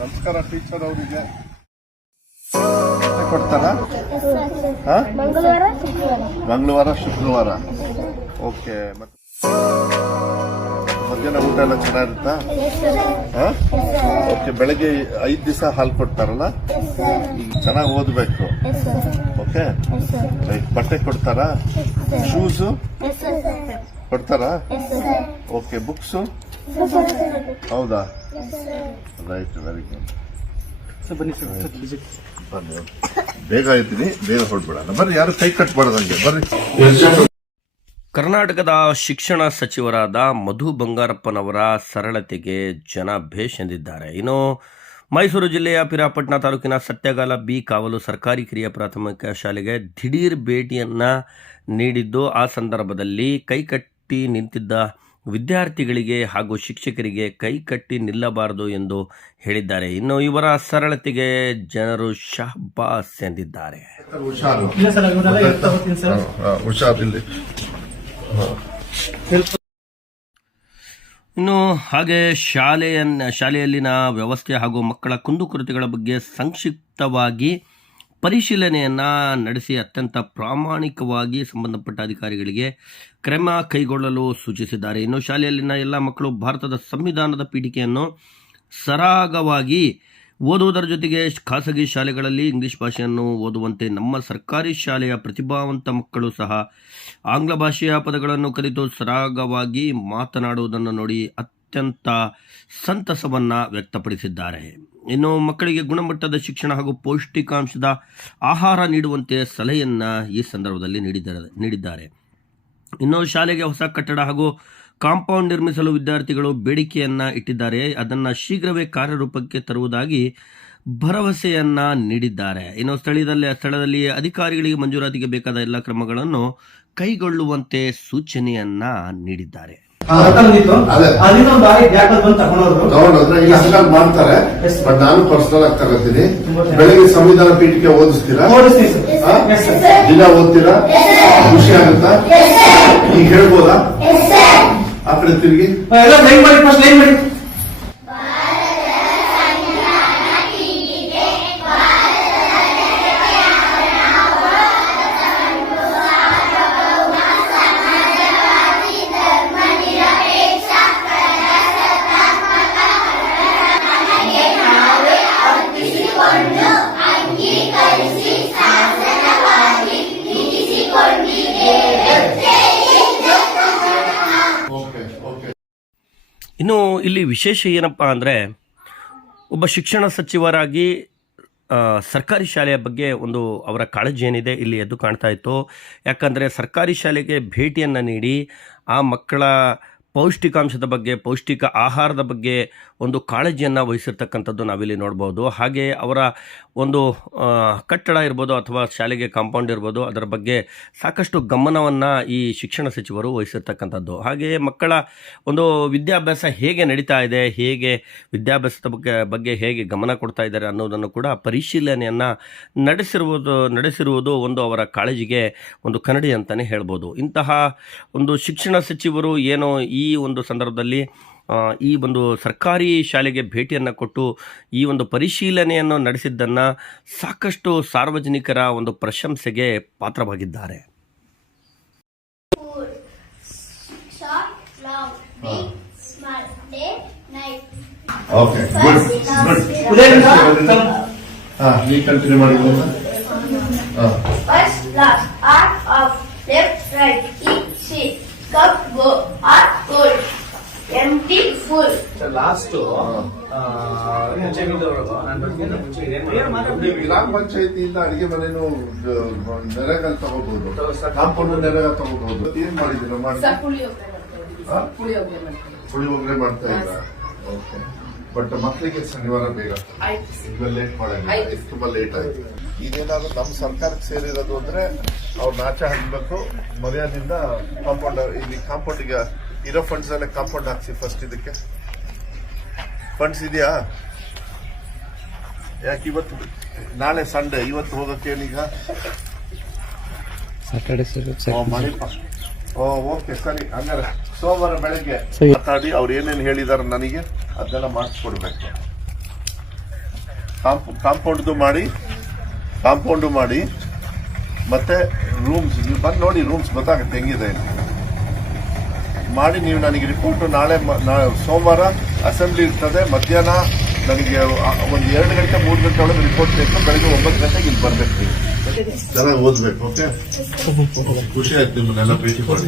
ನಮಸ್ಕಾರ ಟೀಚರ್ ಅವರಿಗೆ. ಕೊಡ್ತಾರ? ಮಂಗಳವಾರ ಶುಕ್ರವಾರ. ಓಕೆ ಮತ್ತೆ ಮಧ್ಯಾಹ್ನ ಊಟ ಎಲ್ಲ ಚೆನ್ನಾಗಿರುತ್ತಾ? ಓಕೆ ಬೆಳಗ್ಗೆ ಐದು ದಿವಸ ಹಾಲು ಕೊಡ್ತಾರಲ್ಲ? ಈಗ ಚೆನ್ನಾಗಿ ಓದಬೇಕು. ಓಕೆ? ಬಟ್ಟೆ ಕೊಡ್ತಾರಾ? ಶೂಸು ಕೊಡ್ತಾರಾ? ಓಕೆ ಬುಕ್ಸು ಹೌದಾ? ರೈಟ್ ವೆರಿ ಗುಡ್ ಬನ್ನಿ ಸರ್ ವಿಸಿಟ್ ಬನ್ನಿ. ಬೇಗ ಇದ್ದೀನಿ ಬೇಗ ಹೊರಡ್ಬಿಡೋಣ. ಬರ್ರಿ ಯಾರು ಕೈ ಕಟ್ಬಾರ್ದಂಗೆ ಬರ್ರಿ. ಕರ್ನಾಟಕದ ಶಿಕ್ಷಣ ಸಚಿವರಾದ ಮಧು ಬಂಗಾರಪ್ಪನವರ ಸರಳತೆಗೆ ಜನ ಭೇಷ್ ಎಂದಿದ್ದಾರೆ. ಇನ್ನು ಮೈಸೂರು ಜಿಲ್ಲೆಯ ಪಿರಾಪಟ್ನ ತಾಲೂಕಿನ ಸತ್ಯಗಾಲ ಬಿ ಕಾವಲು ಸರ್ಕಾರಿ ಕಿರಿಯ ಪ್ರಾಥಮಿಕ ಶಾಲೆಗೆ ದಿಢೀರ್ ಭೇಟಿಯನ್ನು ನೀಡಿದ್ದು ಆ ಸಂದರ್ಭದಲ್ಲಿ ಕೈಕಟ್ಟಿ ನಿಂತಿದ್ದ ವಿದ್ಯಾರ್ಥಿಗಳಿಗೆ ಹಾಗೂ ಶಿಕ್ಷಕರಿಗೆ ಕೈಕಟ್ಟಿ ನಿಲ್ಲಬಾರದು ಎಂದು ಹೇಳಿದ್ದಾರೆ. ಇನ್ನು ಇವರ ಸರಳತೆಗೆ ಜನರು ಶಹಬಾಸ್ ಎಂದಿದ್ದಾರೆ. ಇನ್ನು ಹಾಗೆ ಶಾಲೆಯನ್ನ ಶಾಲೆಯಲ್ಲಿನ ವ್ಯವಸ್ಥೆ ಹಾಗೂ ಮಕ್ಕಳ ಕುಂದುಕೊರತೆಗಳ ಬಗ್ಗೆ ಸಂಕ್ಷಿಪ್ತವಾಗಿ ಪರಿಶೀಲನೆಯನ್ನ ನಡೆಸಿ ಅತ್ಯಂತ ಪ್ರಾಮಾಣಿಕವಾಗಿ ಸಂಬಂಧಪಟ್ಟ ಅಧಿಕಾರಿಗಳಿಗೆ ಕ್ರಮ ಕೈಗೊಳ್ಳಲು ಸೂಚಿಸಿದ್ದಾರೆ. ಇನ್ನು ಶಾಲೆಯಲ್ಲಿನ ಎಲ್ಲ ಮಕ್ಕಳು ಭಾರತದ ಸಂವಿಧಾನದ ಪೀಠಿಕೆಯನ್ನು ಸರಾಗವಾಗಿ ಓದುವುದರ ಜೊತೆಗೆ ಖಾಸಗಿ ಶಾಲೆಗಳಲ್ಲಿ ಇಂಗ್ಲಿಷ್ ಭಾಷೆಯನ್ನು ಓದುವಂತೆ ನಮ್ಮ ಸರ್ಕಾರಿ ಶಾಲೆಯ ಪ್ರತಿಭಾವಂತ ಮಕ್ಕಳು ಸಹ ಆಂಗ್ಲ ಭಾಷೆಯ ಪದಗಳನ್ನು ಕಲಿತು ಸರಾಗವಾಗಿ ಮಾತನಾಡುವುದನ್ನು ನೋಡಿ ಅತ್ಯಂತ ಸಂತಸವನ್ನು ವ್ಯಕ್ತಪಡಿಸಿದ್ದಾರೆ. ಇನ್ನು ಮಕ್ಕಳಿಗೆ ಗುಣಮಟ್ಟದ ಶಿಕ್ಷಣ ಹಾಗೂ ಪೌಷ್ಟಿಕಾಂಶದ ಆಹಾರ ನೀಡುವಂತೆ ಸಲಹೆಯನ್ನು ಈ ಸಂದರ್ಭದಲ್ಲಿ ನೀಡಿದ್ದಾರೆ ನೀಡಿದ್ದಾರೆ. ಇನ್ನು ಶಾಲೆಗೆ ಹೊಸ ಕಟ್ಟಡ ಹಾಗೂ ಕಾಂಪೌಂಡ್ ನಿರ್ಮಿಸಲು ವಿದ್ಯಾರ್ಥಿಗಳು ಬೇಡಿಕೆಯನ್ನು ಇಟ್ಟಿದ್ದಾರೆ. ಅದನ್ನು ಶೀಘ್ರವೇ ಕಾರ್ಯರೂಪಕ್ಕೆ ತರುವುದಾಗಿ ಭರವಸೆಯನ್ನ ನೀಡಿದ್ದಾರೆ. ಇನ್ನು ಸ್ಥಳದಲ್ಲಿ ಸ್ಥಳದಲ್ಲಿ ಅಧಿಕಾರಿಗಳಿಗೆ ಮಂಜೂರಾತಿಗೆ ಬೇಕಾದ ಎಲ್ಲ ಕ್ರಮಗಳನ್ನು ಕೈಗೊಳ್ಳುವಂತೆ ಸೂಚನೆಯನ್ನ ನೀಡಿದ್ದಾರೆ. ತಂದಿತ್ತು. ಅಲ್ಲಿಂದ ಒಂದು ಬಂದು ತಗೊಂಡೋದ್ರು. ತಗೊಂಡೋದ್ರೆ ಇಲ್ಲ ಹಂಗಾಗಿ ಮಾಡ್ತಾರೆ. ಬಟ್ ನಾನು ಪರ್ಸನಲ್ ಆಗಿ ತಗೋತೀನಿ. ಬೆಳಿಗ್ಗೆ ಸಂವಿಧಾನ ಪೀಠಕ್ಕೆ ಓದಿಸ್ತೀರಾ? ಓದಿಸ್ತೀನಿ ಸರ್ ಹಾ? ಎಸ್ ಸರ್ ದಿನ ಓದ್ತೀರಾ? ಖುಷಿ ಆಗುತ್ತಾ? ಈಗ ಹೇಳ್ಬೋದಾ? ಆ ಕಡೆ ತಿರುಗಿ. ಎಲ್ಲ ಲೈನ್ ಮಾಡಿ ಫಸ್ಟ್ ಲೈನ್ ಮಾಡಿ. ಇನ್ನು ಇಲ್ಲಿ ವಿಶೇಷ ಏನಪ್ಪ ಅಂದರೆ ಒಬ್ಬ ಶಿಕ್ಷಣ ಸಚಿವರಾಗಿ ಸರ್ಕಾರಿ ಶಾಲೆಯ ಬಗ್ಗೆ ಒಂದು ಅವರ ಕಾಳಜಿ ಏನಿದೆ ಇಲ್ಲಿ ಎದ್ದು ಕಾಣ್ತಾ ಇತ್ತು. ಯಾಕಂದರೆ ಸರ್ಕಾರಿ ಶಾಲೆಗೆ ಭೇಟಿಯನ್ನು ನೀಡಿ ಆ ಮಕ್ಕಳ ಪೌಷ್ಟಿಕಾಂಶದ ಬಗ್ಗೆ, ಪೌಷ್ಟಿಕ ಆಹಾರದ ಬಗ್ಗೆ ಒಂದು ಕಾಳಜಿಯನ್ನು ವಹಿಸಿರ್ತಕ್ಕಂಥದ್ದು ನಾವಿಲ್ಲಿ ನೋಡ್ಬೋದು. ಹಾಗೆ ಅವರ ಒಂದು ಕಟ್ಟಡ ಇರ್ಬೋದು ಅಥವಾ ಶಾಲೆಗೆ ಕಾಂಪೌಂಡ್ ಇರ್ಬೋದು, ಅದರ ಬಗ್ಗೆ ಸಾಕಷ್ಟು ಗಮನವನ್ನು ಈ ಶಿಕ್ಷಣ ಸಚಿವರು ವಹಿಸಿರ್ತಕ್ಕಂಥದ್ದು. ಹಾಗೆಯೇ ಮಕ್ಕಳ ಒಂದು ವಿದ್ಯಾಭ್ಯಾಸ ಹೇಗೆ ನಡೀತಾ ಇದೆ, ಹೇಗೆ ವಿದ್ಯಾಭ್ಯಾಸದ ಬಗ್ಗೆ ಬಗ್ಗೆ ಹೇಗೆ ಗಮನ ಕೊಡ್ತಾ ಇದ್ದಾರೆ ಅನ್ನೋದನ್ನು ಕೂಡ ಪರಿಶೀಲನೆಯನ್ನು ನಡೆಸಿರುವುದು ನಡೆಸಿರುವುದು ಒಂದು ಅವರ ಕಾಳಜಿಗೆ ಒಂದು ಕನ್ನಡಿ ಅಂತಲೇ ಹೇಳ್ಬೋದು. ಇಂತಹ ಒಂದು ಶಿಕ್ಷಣ ಸಚಿವರು ಏನು ಈ ಒಂದು ಸಂದರ್ಭದಲ್ಲಿ ಈ ಒಂದು ಸರ್ಕಾರಿ ಶಾಲೆಗೆ ಭೇಟಿಯನ್ನು ಕೊಟ್ಟು ಈ ಒಂದು ಪರಿಶೀಲನೆಯನ್ನು ನಡೆಸಿದ್ದನ್ನು ಸಾಕಷ್ಟು ಸಾರ್ವಜನಿಕರ ಒಂದು ಪ್ರಶಂಸೆಗೆ ಪಾತ್ರವಾಗಿದ್ದಾರೆ. ಓಕೆ ಗುಡ್ ಗುಡ್ ಹಾ ನೀವು ಕಂಟಿನ್ಯೂ ಲಾಸ್ಟ್ ಗ್ರಾಮ ಪಂಚಾಯತಿಯಿಂದ ಅಡಿಗೆ ಮನೆನು ನೆರೆಗಲ್ ತಗೋಬಹುದು ಕಾಂಪೌಂಡ್ ನೆರೆಗಲ್ ತಗೋಬಹುದು ಏನ್ ಮಾಡಿದ್ದೀರಾ? ಮಾಡಿ? ಪುಳಿಯೋಗರೆ ಮಾಡ್ತಾ ಇಲ್ಲ ಓಕೆ. ಬಟ್ ಮಕ್ಕಳಿಗೆ ಶನಿವಾರ ಬೇಗ. ಲೇಟ್ ಮಾಡಂಗಿಲ್ಲ ತುಂಬಾ ಲೇಟ್ ಆಯ್ತು. ಇದೇನಾದ್ರು ನಮ್ಮ ಸರ್ಕಾರಕ್ಕೆ ಸೇರಿರೋದು ಅಂದ್ರೆ ಅವ್ರು ನಾಚ ಹಾಕ್ಬೇಕು. ಮರ್ಯಾದಿಂದ ಕಾಂಪೌಂಡ್ ಇಲ್ಲಿ ಕಾಂಪೌಂಡಿಗೆ ಇರೋ ಫಂಡ್ಸ್ ಎಲ್ಲ ಕಾಂಪೌಂಡ್ ಹಾಕ್ಸಿ ಫಸ್ಟ್ ಇದಕ್ಕೆ. ಫಂಡ್ಸ್ ಇದೆಯಾ? ಯಾಕೆ ಇವತ್ತು ನಾಳೆ ಸಂಡೇ ಇವತ್ತು ಹೋಗಕ್ಕೇನೀಗ ಈಗ ಓ, ಓಕೆ ಸರಿ ಹಂಗಾರೆ. ಸೋಮವಾರ ಬೆಳಗ್ಗೆ ಮಾತಾಡಿ ಅವ್ರು ಏನೇನು ಹೇಳಿದಾರೆ ನನಗೆ ಅದನ್ನೆಲ್ಲ ಮಾಡಿಸ್ಕೊಡ್ಬೇಕು. ಕಾಂಪೌಂಡ್ದು ಮಾಡಿ ಕಾಂಪೌಂಡು ಮಾಡಿ ಮತ್ತೆ ರೂಮ್ಸ್ ನೀವು ಬಂದು ನೋಡಿ ರೂಮ್ಸ್ ಗೊತ್ತಾಗುತ್ತೆ ಹೆಂಗಿದೆ. ಮಾಡಿ ನೀವು ನನಗೆ ರಿಪೋರ್ಟ್ ನಾಳೆ ಮ- ನಾ- ಸೋಮವಾರ ಅಸೆಂಬ್ಲಿ ಇರ್ತದೆ. ಮಧ್ಯಾಹ್ನ ನನಗೆ ಒಂದು ಎರಡು ಗಂಟೆ ಮೂರು ಗಂಟೆ ಒಳಗೆ ರಿಪೋರ್ಟ್ ಬೇಕು. ಬೆಳಗ್ಗೆ ಒಂಬತ್ತು ಗಂಟೆಗೆ ಇಲ್ಲಿ ಬರಬೇಕು. ನೀವು ಚೆನ್ನಾಗಿ ಓದ್ಬೇಕು ಓಕೆ. ಖುಷಿ ಆಯ್ತು ನಿಮ್ಮನ್ನೆಲ್ಲ ಭೇಟಿ ಮಾಡಿ.